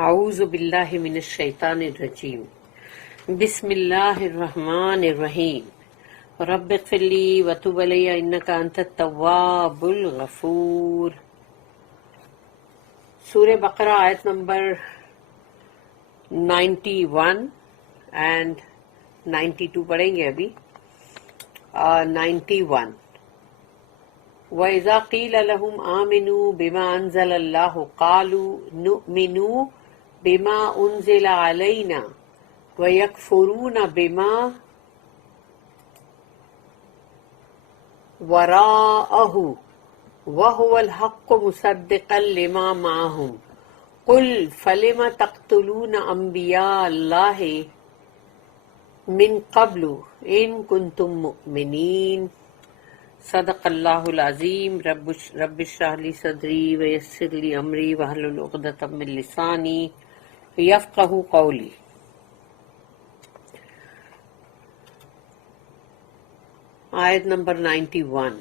اعوذ باللہ من الشیطان الرجیم بسم اللہ الرحمن الرحیم رب اغفر لی وتب علی انک انت التواب الغفور۔ سورہ بقرہ آیت نمبر 91 اینڈ 92 پڑھیں گے ابھی۔ 91 وَإِذَا قِيلَ لَهُمْ آمِنُوا بِمَا أَنزَلَ اللَّهُ قَالُوا نُؤْمِنُ بِمَا أُنزِلَ عَلَيْنَا وَيَكْفُرُونَ بِمَا وَرَاءَهُ وَهُوَ الْحَقُّ مُصَدِّقًا لِمَا مَعَهُمْ قُلْ فَلِمَ تَقْتُلُونَ أَنْبِيَاءَ اللَّهِ مِنْ قَبْلُ إِن كُنتُم مُؤْمِنِينَ۔ صدق اللہ العظیم۔ رب اشرح لی صدری ویسر لی امری واحلل عقدۃ من لسانی یفقہوا قولی۔ آیت نمبر 91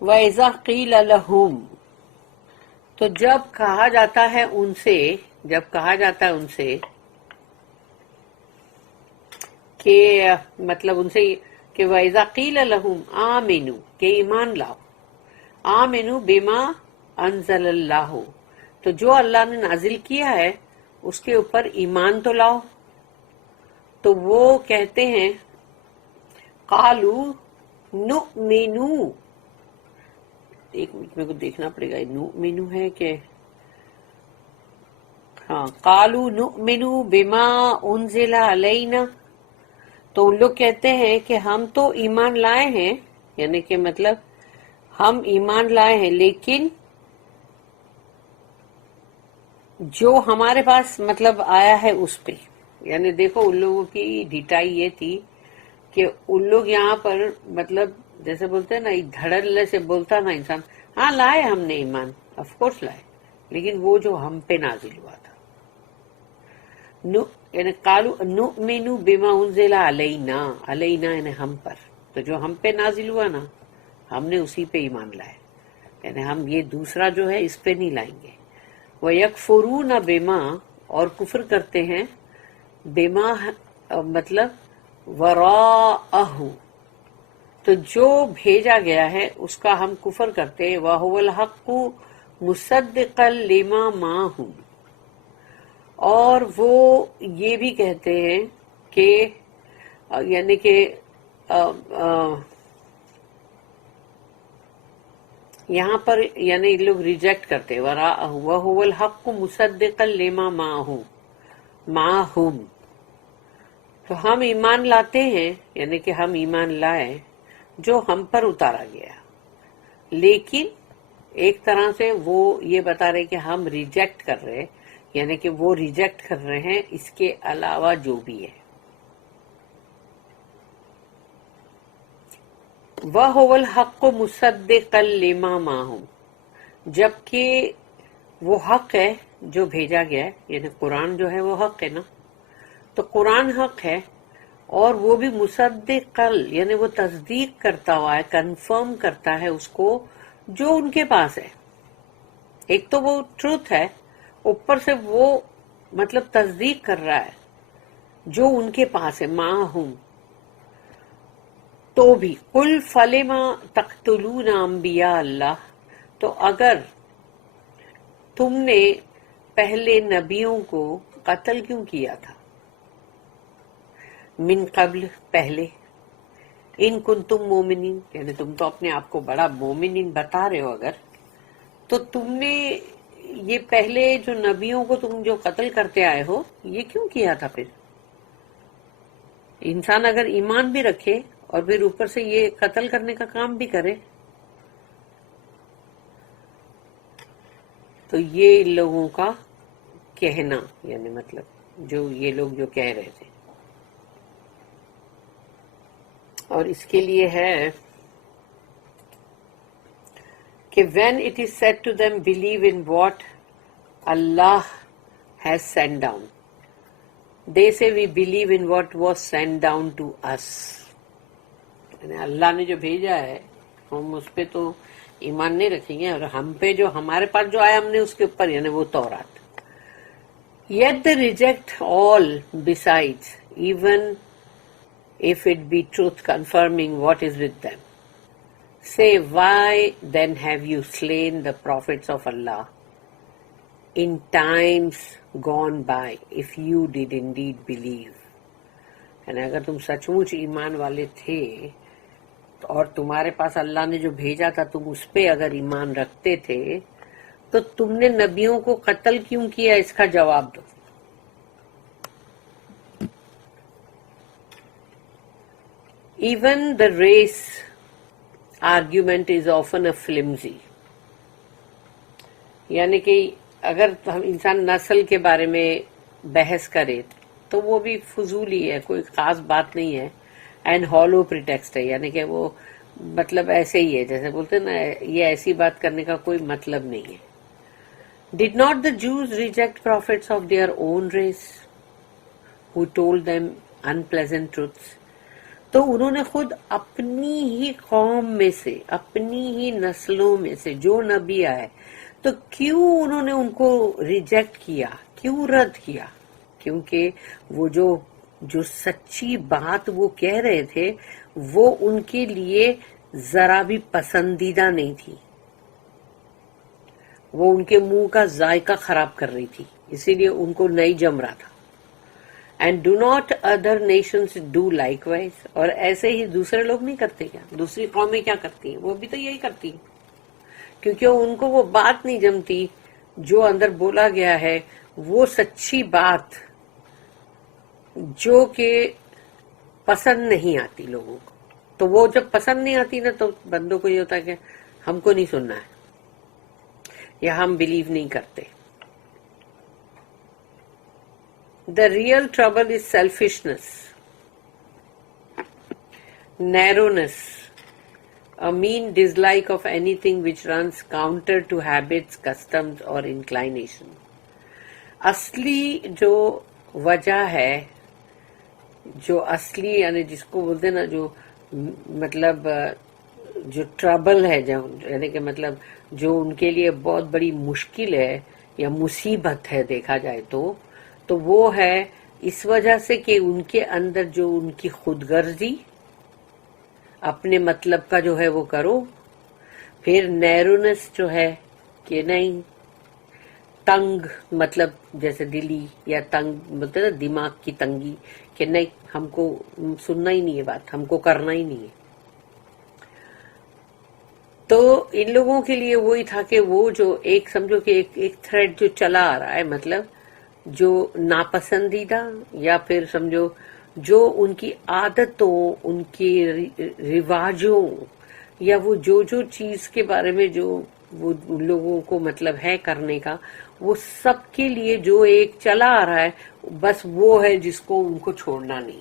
وَإِذَا قِيلَ لَهُمْ، تو جب کہا جاتا ہے ان سے، کہ مطلب ان سے کہ وَإِذَا قِيلَ لَهُمْ آمِنُوا، کہ ایمان لاؤ، آمِنُوا بِمَا أَنزَلَ اللَّهُ، تو جو اللہ نے نازل کیا ہے اس کے اوپر ایمان تو لاؤ۔ تو وہ کہتے ہیں قَالُوا نُؤْمِنُوا، ایک منٹ میں کو دیکھنا پڑے گا نُؤْمِنُوا ہے کہ ہاں، قَالُوا نُؤْمِنُوا بِمَا أُنزِلَ عَلَيْنَا، تو ان لوگ کہتے ہیں کہ ہم تو ایمان لائے ہیں، یعنی کہ مطلب ہم ایمان لائے ہیں، لیکن جو ہمارے پاس مطلب آیا ہے اس پہ، یعنی دیکھو ان لوگوں کی ڈیٹائی یہ تھی کہ ان لوگ یہاں پر مطلب جیسے بولتے ہیں نا، دھڑلے سے بولتا نا انسان، ہاں لائے ہم نے ایمان، آف کورس لائے، لیکن وہ جو ہم پہ نازل ہوا تھا، یعنی قالوا نؤمن بما انزل علینا، علینا یعنی ہم پر، تو جو ہم پہ نازل ہوا نا ہم نے اسی پہ ایمان لائے، یعنی ہم یہ دوسرا جو ہے اس پہ نہیں لائیں گے۔ وَيَكْفُرُونَ بِمَا، اور کفر کرتے ہیں، بما مطلب وراءہ، تو جو بھیجا گیا ہے اس کا ہم کفر کرتے ہیں۔ وَهُوَ الْحَقُّ مُصَدِّقًا لِمَا مَعَهُمْ، اور وہ یہ بھی کہتے ہیں کہ یعنی کہ یہاں پر یعنی یہ لوگ ریجیکٹ کرتے وراءہ وَهُوَ الْحَقُّ مُصَدِّقًا لِمَا مَعَهُمْ، تو ہم ایمان لاتے ہیں، یعنی کہ ہم ایمان لائے جو ہم پر اتارا گیا، لیکن ایک طرح سے وہ یہ بتا رہے کہ ہم ریجیکٹ کر رہے، یعنی کہ وہ ریجیکٹ کر رہے ہیں اس کے علاوہ جو بھی ہے۔ وَهُوَ الْحَقُّ مُصَدِّقًا لِمَا مَعَهُمْ، جبکہ وہ حق ہے جو بھیجا گیا ہے، یعنی قرآن جو ہے وہ حق ہے نا، تو قرآن حق ہے، اور وہ بھی مصدقل یعنی وہ تصدیق کرتا ہوا ہے، کنفرم کرتا ہے اس کو جو ان کے پاس ہے۔ ایک تو وہ ٹروتھ ہے، اوپر سے وہ مطلب تصدیق کر رہا ہے جو ان کے پاس ہے، معہم۔ تو بھی قل فلم تقتلون انبیاء اللہ، تو اگر تم نے پہلے نبیوں کو قتل کیوں کیا تھا، من قبل پہلے، ان کنتم مومنین، یعنی تم تو اپنے آپ کو بڑا مومنین بتا رہے ہو، اگر تو تم نے یہ پہلے جو نبیوں کو تم جو قتل کرتے آئے ہو یہ کیوں کیا تھا؟ پھر انسان اگر ایمان بھی رکھے اور پھر اوپر سے یہ قتل کرنے کا کام بھی کرے، تو یہ ان لوگوں کا کہنا، یعنی مطلب جو یہ لوگ جو کہہ رہے تھے، اور اس کے لیے ہے کہ when it is said to them believe in what Allah has sent down, they say we believe in what was sent down to us، یعنی اللہ نے جو بھیجا ہے ہم اس پہ تو ایمان نہیں رکھیں گے. اور ہم پہ جو ہمارے پاس جو آیا ہم نے اس کے اوپر یعنی وہ تورات. Yet they reject all besides, even if it be truth confirming what is with them. Say, why then have you slain the prophets of Allah in times gone by, if you did indeed believe? یعنی اگر تم سچ مچ ایمان والے تھے اور تمہارے پاس اللہ نے جو بھیجا تھا تم اس پہ اگر ایمان رکھتے تھے تو تم نے نبیوں کو قتل کیوں کیا؟ اس کا جواب دو. Even the race argument is often a flimsy. یعنی کہ اگر ہم انسان نسل کے بارے میں بحث کرے تو وہ بھی فضولی ہے، کوئی خاص بات نہیں ہے. اینڈ ہالو پریٹیکسٹ ہے، یعنی کہ وہ مطلب ایسے ہی ہے جیسے بولتے ہیں نا، یہ ایسی بات کرنے کا کوئی مطلب نہیں ہے. Did not the Jews reject prophets of their own race who told them unpleasant truths? تو انہوں نے خود اپنی ہی قوم میں سے، اپنی ہی نسلوں میں سے جو نبی آئے تو کیوں انہوں نے ان کو ریجیکٹ کیا، کیوں رد کیا؟ کیونکہ وہ جو سچی بات وہ کہہ رہے تھے وہ ان کے لیے ذرا بھی پسندیدہ نہیں تھی، وہ ان کے منہ کا ذائقہ خراب کر رہی تھی، اسی لیے ان کو نہیں جم رہا تھا. And do not other nations do like wise, اور ایسے ہی دوسرے لوگ نہیں کرتے کیا؟ دوسری قومیں کیا کرتی ہیں؟ وہ بھی تو یہی کرتی ہیں، کیونکہ ان کو وہ بات نہیں جمتی جو اندر بولا گیا ہے، وہ سچی بات جو کہ پسند نہیں آتی لوگوں کو. تو وہ جب پسند نہیں آتی نا تو بندوں کو یہ ہوتا ہے کہ ہم کو نہیں سننا ہے یا ہم بلیو نہیں کرتے. The real trouble is selfishness, narrowness, a mean dislike of anything which runs counter to habits, customs or inclination. اصلی جو وجہ ہے، جو اصلی یعنی جس کو بولتے نا جو مطلب جو ٹربل ہے، یعنی کہ مطلب جو ان کے لیے بہت بڑی مشکل ہے یا مصیبت ہے دیکھا جائے تو وہ ہے اس وجہ سے کہ ان کے اندر جو ان کی خود غرضی، اپنے مطلب کا جو ہے وہ کرو. پھر نیرونس جو ہے کہ نہیں، تنگ مطلب جیسے دلی یا تنگ بولتے نا دماغ کی تنگی، کہ نہیں ہم کو سننا ہی نہیں ہے بات، ہم کو کرنا ہی نہیں ہے. تو ان لوگوں کے لیے وہی تھا کہ وہ جو ایک سمجھو کہ ایک تھریڈ جو چلا آ رہا ہے، مطلب جو ناپسندیدہ یا پھر سمجھو جو ان کی عادتوں، ان کی رواجوں یا وہ جو چیز کے بارے میں جو وہ لوگوں کو مطلب ہے کرنے کا، وہ سب کے لیے جو ایک چلا آ رہا ہے بس وہ ہے جس کو ان کو چھوڑنا نہیں.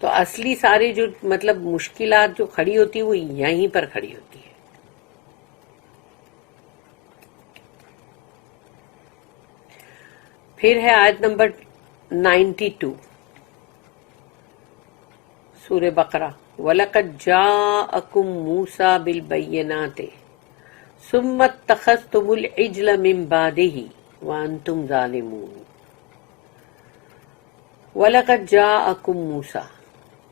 تو اصلی ساری جو مطلب مشکلات جو کھڑی ہوتی وہ یہیں پر کھڑی ہوتی ہے. پھر ہے آیت نمبر 92 سورہ بقرہ. وَلَقَدْ جَاءَكُم مُوسَىٰ بِالْبَيِّنَاتِ ثُمَّ اتَّخَذْتُمُ الْعِجْلَ مِن بَعْدِهِ وَأَنْتُمْ ظَالِمُونَ. وَلَقَدْ جَاءَكُم مُوسَىٰ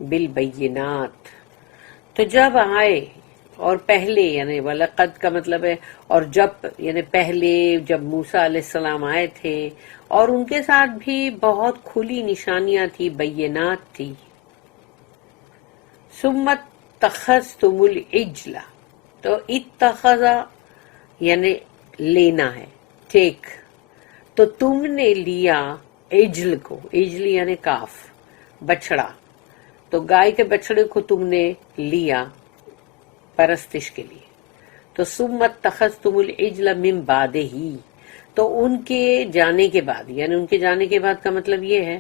بِالْبَيِّنَاتِ، تو جب آئے اور پہلے یعنی وَلَقَدْ کا مطلب ہے اور جب یعنی پہلے جب موسیٰ علیہ السلام آئے تھے اور ان کے ساتھ بھی بہت کھلی نشانیاں تھی، بینات تھی. ثم اتخذتم العجل، تو اتخذ یعنی لینا ہے، ٹیک، تو تم نے لیا عجل کو، عجل یعنی کاف، بچڑا، تو گائے کے بچڑے کو تم نے لیا پرستش کے لیے. تو ثم اتخذتم العجل من بعدہ، تو ان کے جانے کے بعد، یعنی ان کے جانے کے بعد کا مطلب یہ ہے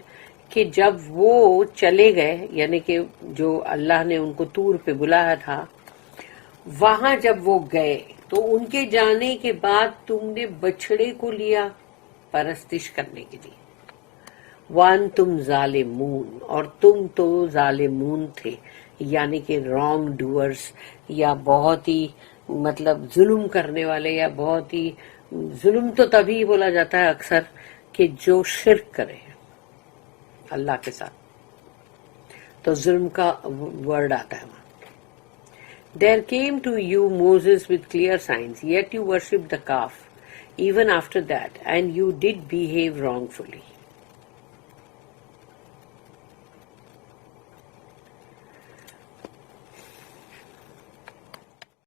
کہ جب وہ چلے گئے، یعنی کہ جو اللہ نے ان کو طور پہ بلایا تھا وہاں جب وہ گئے تو ان کے جانے کے بعد تم نے بچڑے کو لیا پرستش کرنے کے لیے. وَأَنْتُمْ ظَالِمُونَ، اور تم تو ظالمون تھے، یعنی کہ رانگ ڈوئرز، یا بہت ہی مطلب ظلم کرنے والے، یا بہت ہی ظلم تو تبھی بولا جاتا ہے اکثر کہ جو شرک کرے اللہ کے ساتھ، تو ظلم کا ورڈ آتا ہے وہاں. There came to you Moses with clear signs, yet you worshipped the calf even after that, and you did behave wrongfully.